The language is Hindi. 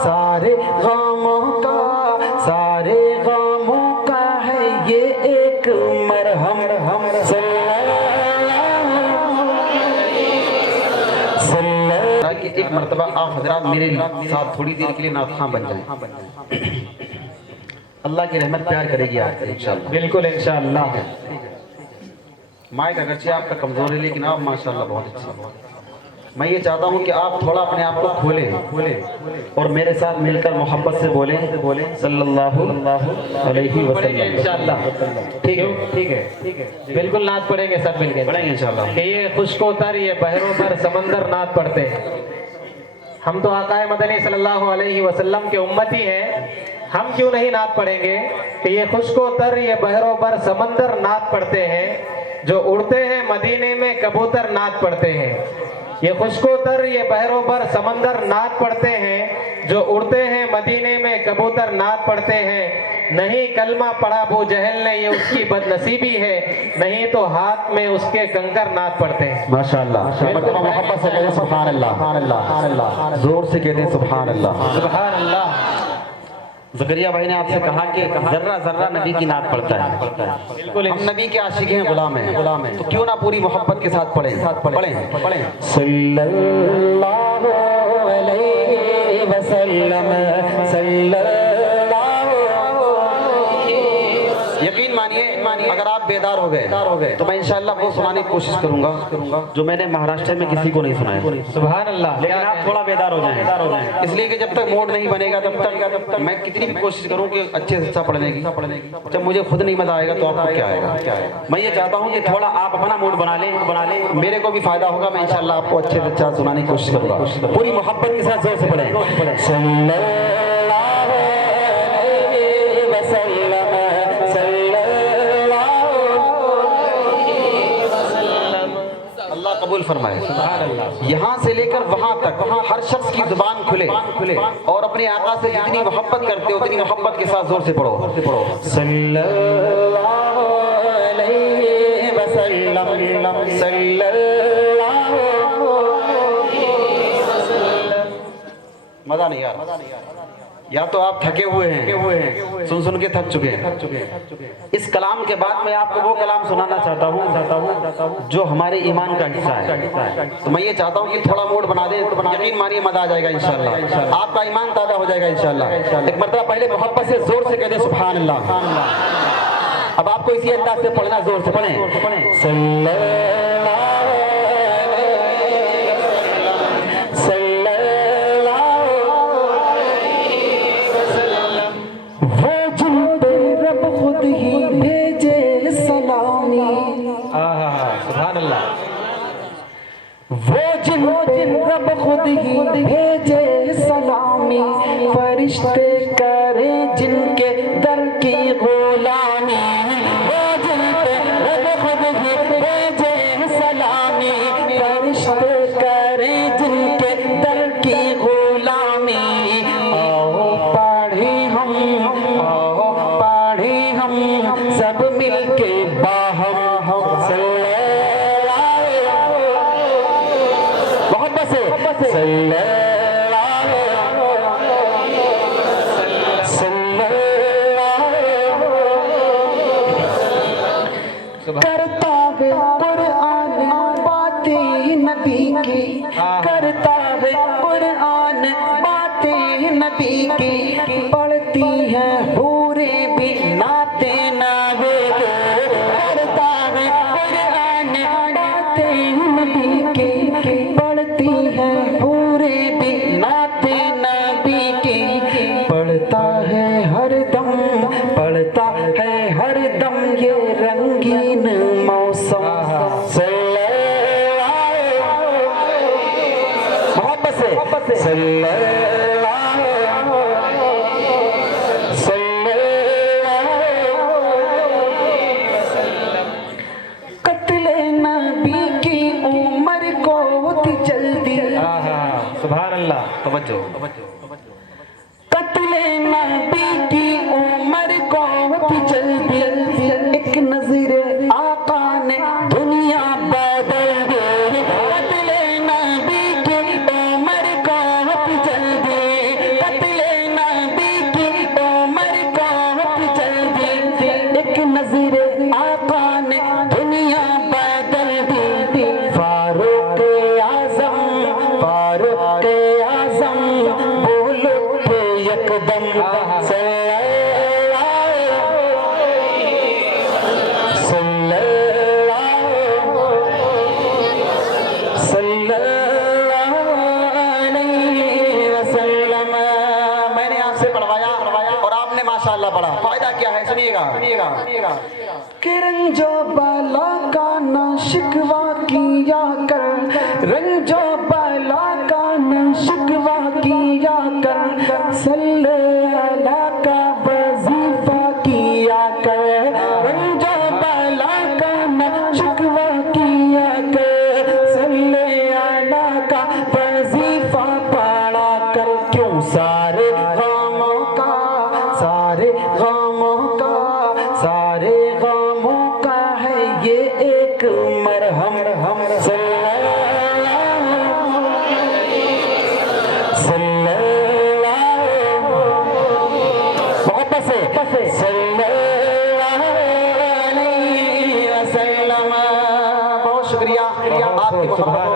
सारे गमों का, सारे गमों का है ये एक मरहम। कि एक मर्तबा आप हजरात मेरे साथ थोड़ी देर के लिए नाख़्वां बन जाएं। अल्लाह की रहमत प्यार करेगी आपसे इंशाअल्लाह। बिल्कुल इंशाअल्लाह। माइक अगरचे आपका कमजोर है लेकिन आप माशाअल्लाह बहुत अच्छा। मैं ये चाहता हूँ कि आप थोड़ा अपने आप को खोलें और मेरे साथ मिलकर मोहब्बत से बोलें सल्लल्लाहु अलैहि वसल्लम इंशाअल्लाह। ठीक है बिल्कुल नात पढ़ेंगे, सब मिलके पढ़ेंगे इंशाअल्लाह। कि ये खुश्कोतर ये बहरों पर समंदर नात पढ़ते हैं। हम तो आकाए मदनी सल्लल्लाहु अलैहि वसल्लम के उम्मती हैं, हम क्यों नहीं नात पढ़ेंगे कि ये खुश्कोतर ये बहरों पर समंदर नात पढ़ते हैं। जो उड़ते हैं मदीने में कबूतर नात पढ़ते हैं। ये खुश्कोतर ये बहरों पर समंदर नात पढ़ते हैं। जो उड़ते हैं मदीने में कबूतर नात पढ़ते हैं। नहीं कलमा पढ़ा अबू जहल ने ये उसकी बदनसीबी है, नहीं तो हाथ में उसके कंकर नात पढ़ते हैं। माशाअल्लाह। मोहब्बत से कहते सुभान अल्लाह, जोर से कहते हैं सुभान अल्लाह, सुभान अल्लाह। ज़करिया भाई ने आपसे कहा कि जर्रा जर्रा नबी की नात पढ़ता है। बिल्कुल हम नबी के आशिक हैं, गुलाम हैं, तो क्यों ना पूरी मोहब्बत के साथ पढ़ें। सल्लल्लाहु अलैहि वसल्लम, यकीन मानिए अगर आप बेदार हो गए तो मैं इंशाअल्लाह वो सुनाने की कोशिश करूंगा जो मैंने महाराष्ट्र में किसी को नहीं सुनाया। सुभान अल्लाह। लेकिन आप थोड़ा बेदार हो जाएं, इसलिए कि जब तक मूड नहीं बनेगा तब तक मैं कितनी भी कोशिश करूं कि अच्छे से अच्छा पढ़ने की, जब मुझे खुद नहीं मजा आएगा तो आपको क्या आएगा। मैं ये चाहता हूं कि थोड़ा आप अपना मूड बना लें, मेरे को भी फायदा होगा। मैं इंशाअल्लाह आपको अच्छे से अच्छा सुनाने की कोशिश करूंगा। पूरी मोहब्बत के साथ जोर से पढ़ें। कबूल फरमाए। यहाँ से लेकर वहाँ तक हर शख्स की जुबान खुले और अपने आका से जितनी मोहब्बत करते हो उतनी मोहब्बत के साथ जोर से पढ़ो। सल्लल्लाहु अलैहि वसल्लम, मजा नहीं यार, या तो आप थके हुए हैं, सुन के थक चुके हैं। इस कलाम के बाद मैं आपको वो कलाम सुनाना चाहता हूँ जो हमारे ईमान का हिस्सा है। तो मैं ये चाहता हूँ कि थोड़ा मूड बना दें, यकीन मानिए मजा आ जाएगा इंशाअल्लाह, आपका ईमान ताज़ा हो जाएगा इंशाअल्लाह। एक मरतबा पहले मोहब्बत से जोर से कह दें सुभान अल्लाह। अब आपको इसी अंदाज से पढ़ना, जोर से पढ़ें। वो जिन रब खुद ही भेजे सलामी, फरिश्ते करे जिनके दर की गुलामी। वो जिन रब खुद ही भेजे सलामी, फरिश्ते करे जिनके दर की गुलामी। आओ पढ़े हम सब मिलके बाहम करता है कुरान बातें नबी की, करता है कुरान बातें नबी की। पढ़ती हैं हूरे भी नाते नबी के, करता है कुरान बातें नबी की। पढ़ती हैं हूरे भी नाते नबी की। पढ़ता है हरदम ये रंगीन मौसम। मोहब्बत से कत्ले नबी की उम्र को होती जल्दी। सुभान अल्लाह। तवज्जो। कत्ले नबी की उम्र को होती जल्दी। एक नजरे आका ने दुनिया बदल दी। कत्ले नबी की उम्र को होती जल्दी। सल्लल्लाहु अलैहि वसल्लम। मैंने आपसे पढ़वाया और आपने माशाअल्लाह पढ़ा। फायदा क्या है सुनिएगा। कि रंजो बाला का ना शिकवा किया कर, रंजो बाला का ना शिकवा किया कर, सल्ले अला का वजीफा किया कर। रंजो बाला का ना शिकवा किया कर, सल्ले अला का वजीफा पढ़ा कर। क्यों सारे गमों का, सारे गमों का, सारे गमों का है ये एक मरहम। मोहब्बत से